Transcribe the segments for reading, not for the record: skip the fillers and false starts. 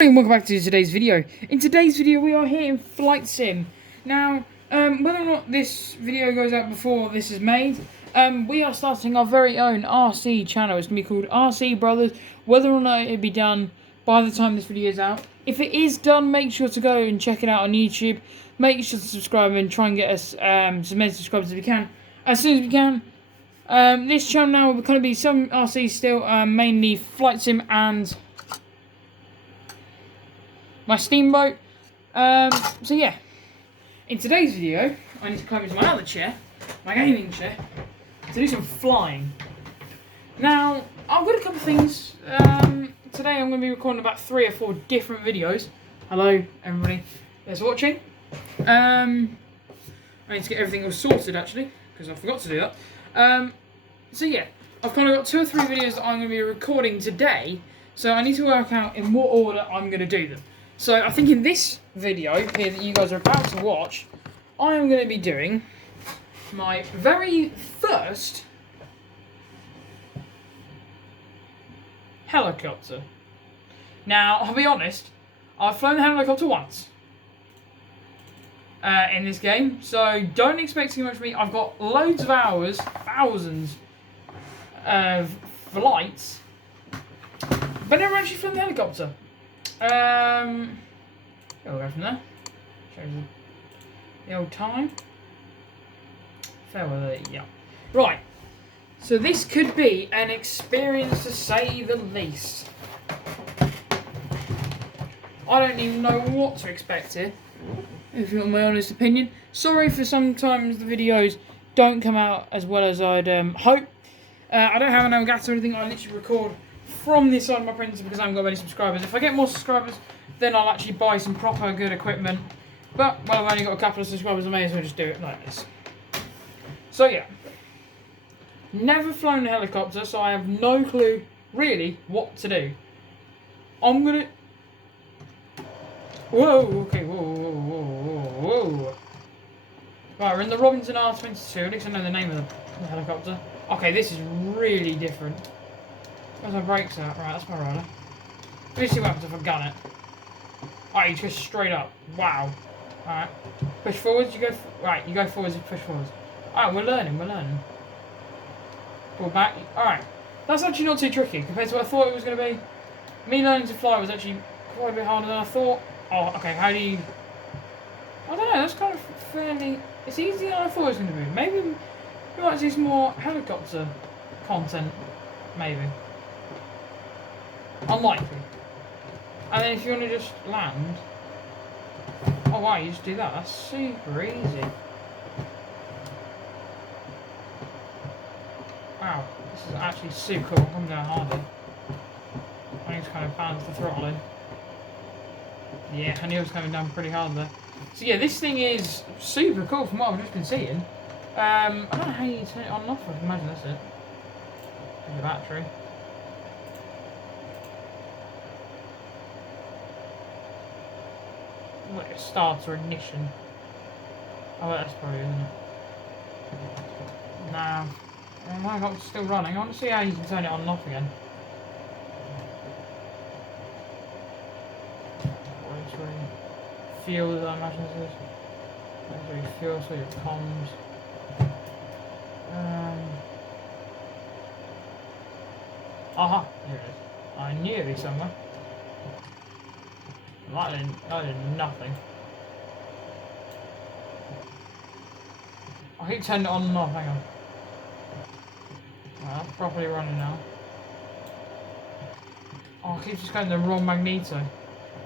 And welcome back to today's video. In today's video we are here in Flight Sim. Now, whether or not this video goes out before this is made, we are starting our very own RC channel. It's going to be called RC Brothers. Whether or not it'll be done by the time this video is out. If it is done, make sure to go and check it out on YouTube. Make sure to subscribe and try and get us as many subscribers as we can. As soon as we can. This channel now will kind of be some RC still, mainly Flight Sim and my steamboat. So yeah, in today's video, I need to climb into my other chair, my gaming chair, to do some flying. Now, I've got a couple of things. Today I'm going to be recording about 3 or 4 different videos. Hello, everybody that's watching. I need to get everything all sorted actually, because I forgot to do that. So yeah, I've kind of got 2 or 3 videos that I'm going to be recording today, so I need to work out in what order I'm going to do them. So I think in this video here that you guys are about to watch, I am going to be doing my very first helicopter. Now, I'll be honest, I've flown the helicopter once in this game, so don't expect too much from me. I've got loads of hours, thousands of flights, but never actually flown the helicopter. We'll go from there. Shows the old time. Fair weather, yeah. Right. So this could be an experience to say the least. I don't even know what to expect here, if you want my honest opinion. Sorry for sometimes the videos don't come out as well as I'd hope. I don't have an Elgato or anything. I literally record from this side of my printer because I haven't got many subscribers. If I get more subscribers, then I'll actually buy some proper good equipment. But, well, I've only got a couple of subscribers, I may as well just do it like this. So, yeah. Never flown a helicopter, so I have no clue, really, what to do. I'm gonna... Whoa, okay, whoa. Right, we're in the Robinson R22, at least I know the name of the helicopter. Okay, this is really different. Where's my brakes at? Right, that's my roller. Let's see what happens if I gun it. Alright, you just go straight up. Wow. Alright. Push forwards, you go... Right, you go forwards, you push forwards. Alright, we're learning. Pull back. Alright. That's actually not too tricky compared to what I thought it was going to be. Me learning to fly was actually quite a bit harder than I thought. Oh, okay, how do you... I don't know, that's kind of fairly... It's easier than I thought it was going to be. Maybe we might see some more helicopter content. Maybe. Unlikely. And then if you want to just land... Oh wow, you just do that. That's super easy. Wow, this is actually super cool. I'm going hardly. I need to kind of balance the throttle in. Yeah, I knew it was coming down pretty hard there. So yeah, this thing is super cool from what I've just been seeing. I don't know how you turn it on and off. I can imagine that's it. The battery. Like a starter ignition. Oh, that's probably isn't it? Nah. My helicopter's still running. I want to see how you can turn it on and off again. Fuel, I imagine this is. That's fuel, so your comms. Aha, here it is. I knew it'd be somewhere. I did nothing. I keep turning it on and off, hang on. Right, that's properly running now. Oh, I keep just going the wrong magneto.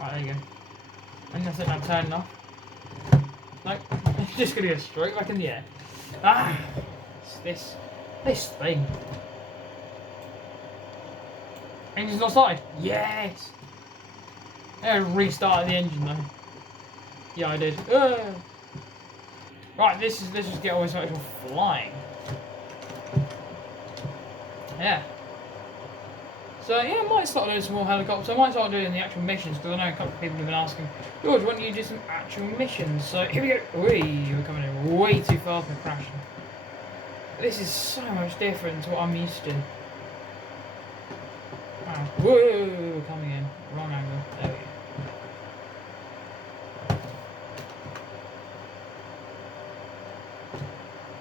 Right, there you go. I think that's it now, turning off. Nope, it's just gonna go straight back in the air. Ah! It's this thing. Engine's not started. Yes! I restarted the engine though. Yeah, I did. Right, let's just get all this actual flying. Yeah. So yeah, I might start doing some more helicopters. I might start doing the actual missions because I know a couple of people have been asking, George, why don't you do some actual missions? So here we go. We're coming in way too far for crashing. This is so much different to what I'm used to. Wow. Whoa, coming in. Wrong angle. There we go.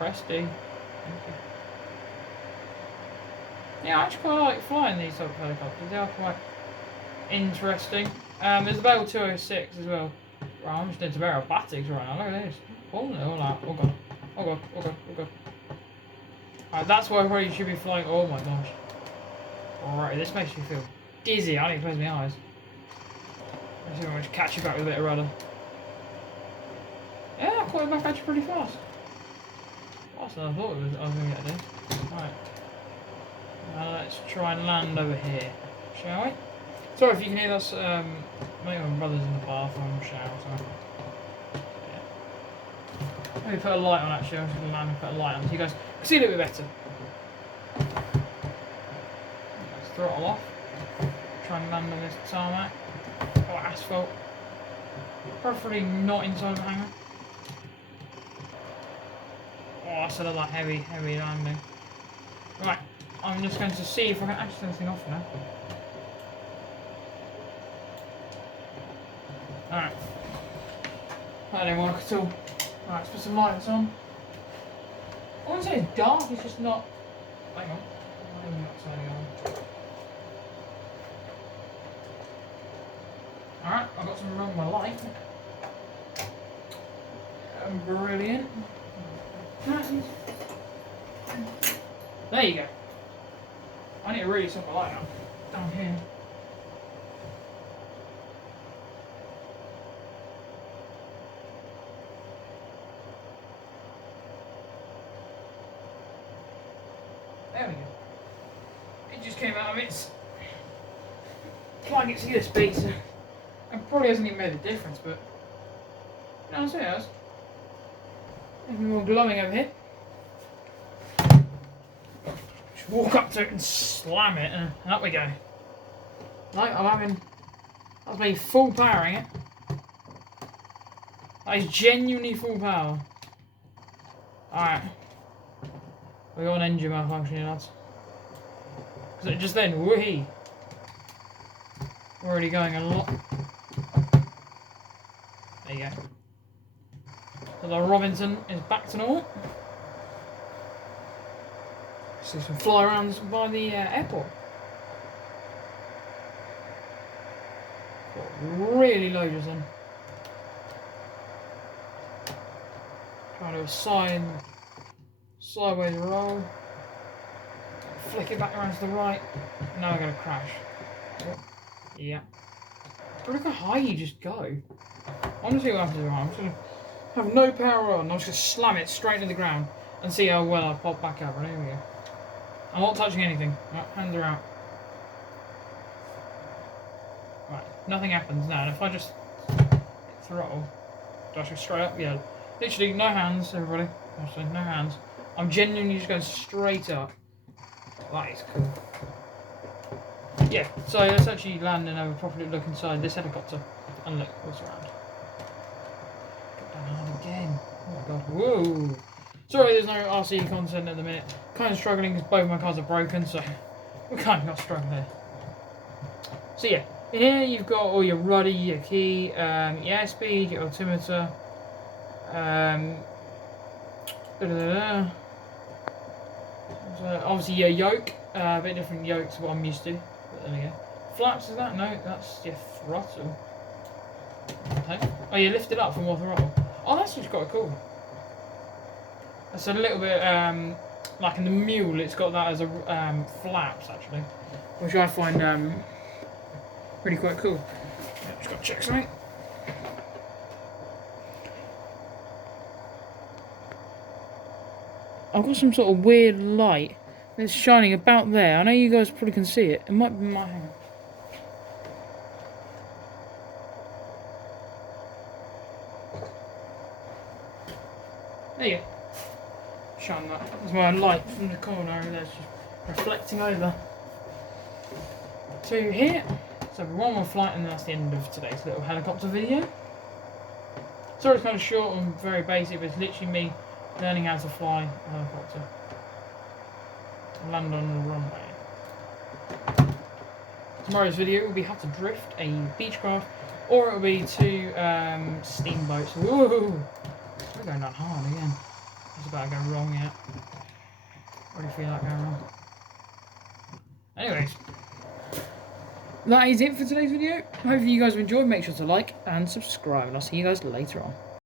press D. Yeah, I actually quite like flying these type of helicopters. They are quite interesting. There's the Bell 206 as well. Right, I'm just doing some aerobatics right now. Look at this. Oh no, oh god. Oh god, oh god, oh god. Alright, that's why I probably should be flying. Oh my gosh. Alright, this makes me feel dizzy. I need to close my eyes. Let's see if I can catch you back with a bit of rudder. Yeah, I caught it back actually pretty fast. Faster than I thought I was going to get this. Right. Now let's try and land over here, shall we? Sorry if you can hear us, maybe my brother's in the bathroom shouting. Yeah. Maybe put a light on actually, I'm just going to land and put a light on so you guys can see a little bit better. Let's throttle off. Try and land on this tarmac. Or asphalt. Preferably not inside of the hangar. Oh, that's another heavy landing. Right, I'm just going to see if I can actually turn this thing off now. Alright. That didn't work at all. Alright, let's put some lights on. I wouldn't say it's dark, it's just not... Hang on. Maybe not turning on. Alright, I've got something wrong with my light. Brilliant. There you go. I need to really sort my light out down here. There we go. It just came out of its plugging its USB, so it probably hasn't even made a difference, but no, it has. Even more glowing over here. Just walk up to it and slam it, and up we go. Like I'm having, that's me full powering it. That is genuinely full power. Alright. We got an engine malfunction, lads. Because it just then, woohee. We're already going a lot. There you go. So the Robinson is back to normal. See some fly arounds by the airport. Got really low just then. Trying to do a sideways roll. Flick it back around to the right. Now I'm going to crash. Yeah. But look how high you just go. I'm going to see what happens. I'm just going to have no power on. I'm just going to slam it straight to the ground and see how well I pop back up. Right, here we go. I'm not touching anything. Right, hands are out. Right, nothing happens now. And if I just throttle, dash it straight up, yeah. Literally no hands, everybody. Actually, no hands. I'm genuinely just going straight up. That is cool. Yeah, so let's actually land and have a proper look inside this helicopter and look what's around. Get down hard again. Oh my god. Whoa! Sorry there's no RC content at the minute. Kind of struggling because both my cars are broken, so we're kind of got struggling here. So yeah, in here you've got all your rudder, your key, your airspeed, your altimeter, obviously your yoke, a bit different yoke to what I'm used to. But there we go. Flaps is that? No, that's your throttle. Okay. Oh, you lift it up for more throttle. Oh, that's just quite cool. That's a little bit like in the Mule. It's got that as a flaps actually, which I find really quite cool. Yeah, just got to check something. I've got some sort of weird light that's shining about there. I know you guys probably can see it. It might be my hand. There you go. Shine that. There's my light from the corner over there, it's just reflecting over. So here, so one more flight and that's the end of today's little helicopter video. Sorry it's kind of short and very basic, but it's literally me learning how to fly a helicopter. Land on the runway. Tomorrow's video will be how to drift a Beechcraft, or it will be two steamboats. Whoa! We're going down hard again. It's about to go wrong yet. Already feel like going wrong. Anyways, that is it for today's video. Hopefully you guys have enjoyed. Make sure to like and subscribe, and I'll see you guys later on.